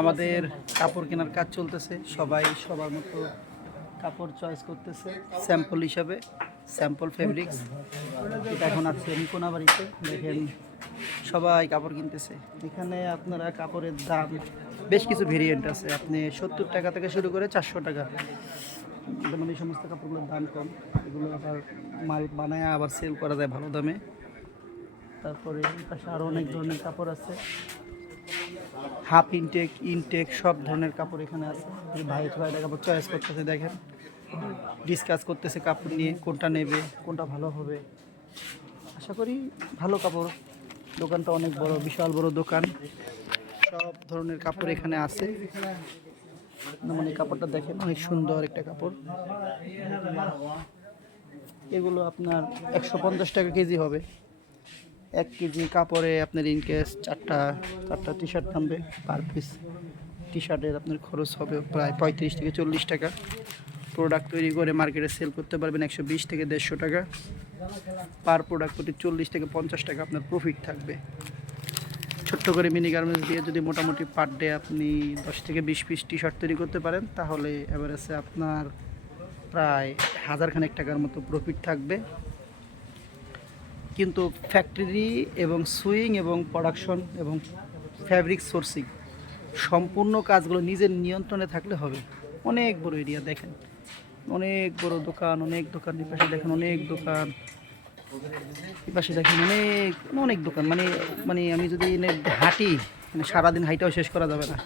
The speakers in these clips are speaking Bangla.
আমাদের কাপড় কেনার কাজ চলতেছে। সবাই সবার মতো কাপড় চয়েস করতেছে। স্যাম্পল হিসাবে স্যাম্পল ফেব্রিক্স এটা এখন আছে আমি কোনাবাড়িতে দেখেন সবাই কাপড় কিনতেছে। এখানে আপনারা কাপড়ের দাম, বেশ কিছু ভেরিয়েন্ট আছে। আপনি সত্তর টাকা থেকে শুরু করে চারশো টাকা। যেমন এই সমস্ত কাপড়গুলোর দাম কম। এগুলো আবার মাল বানায় আবার সেল করা যায় ভালো দামে। তারপরে এই পাশে আরও অনেক ধরনের কাপড় আছে। হাফ ইনটেক ইনটেক সব ধরনের কাপড় এখানে আছে। ভাই ভাইরা কাপড় চয়েস করতেছে, দেখেন। ডিসকাস করতেছে কাপড় নিয়ে, কোনটা নেবে, কোনটা ভালো হবে। আশা করি ভালো কাপড়। দোকানটা অনেক বড়, বিশাল বড় দোকান। সব ধরনের কাপড় এখানে আছে। এই কাপড়টা দেখেন, অনেক সুন্দর একটা কাপড়। এগুলো আপনার একশো পঞ্চাশ টাকা কেজি হবে। এক কেজি কাপড়ে আপনার ইনকেস চারটা চারটা টি শার্ট নামবে পার পিস টি শার্টের আপনার খরচ হবে প্রায় পঁয়ত্রিশ থেকে চল্লিশ টাকা। প্রোডাক্ট তৈরি করে মার্কেটে সেল করতে পারবেন একশো বিশ থেকে দেড়শো টাকা। পার প্রোডাক্ট প্রতি চল্লিশ থেকে পঞ্চাশ টাকা আপনার প্রফিট থাকবে। ছোট্ট করে মিনি গার্মেন্টস দিয়ে যদি মোটামুটি পার ডে আপনি দশ থেকে বিশ পিস টি শার্ট তৈরি করতে পারেন, তাহলে এভারেজে আপনার প্রায় হাজার খানেক টাকার মতো প্রফিট থাকবে। কিন্তু ফ্যাক্টরি এবং সুইং এবং প্রোডাকশন এবং ফ্যাব্রিক সোর্সিং সম্পূর্ণ কাজগুলো নিজের নিয়ন্ত্রণে থাকলে হবে। অনেক বড় এরিয়া দেখেন। অনেক বড় দোকান, অনেক দোকান পাশে দেখেন অনেক দোকান। পাশে দেখেন অনেক অনেক দোকান। মানে মানে আমি যদি হাঁটি মানে সারাদিন হাইটাও শেষ করা যাবে না।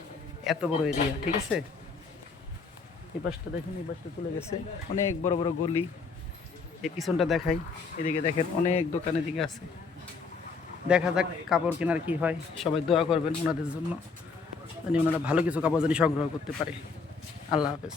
এত বড় এরিয়া ঠিক আছে? এই পাশটা দেখেন, এই পাশটা চলে গেছে। অনেক বড় বড় গলি। এই পিছনটা দেখাই। এদিকে দেখেন অনেক দোকান এদিকে আছে। দেখা যাক কাপড় কেনার কি হয়। সবাই দোয়া করবেন ওনাদের জন্য। জানি ওনারা ভালো কিছু কাপড় জানি সংগ্রহ করতে পারে। আল্লাহ হাফেজ।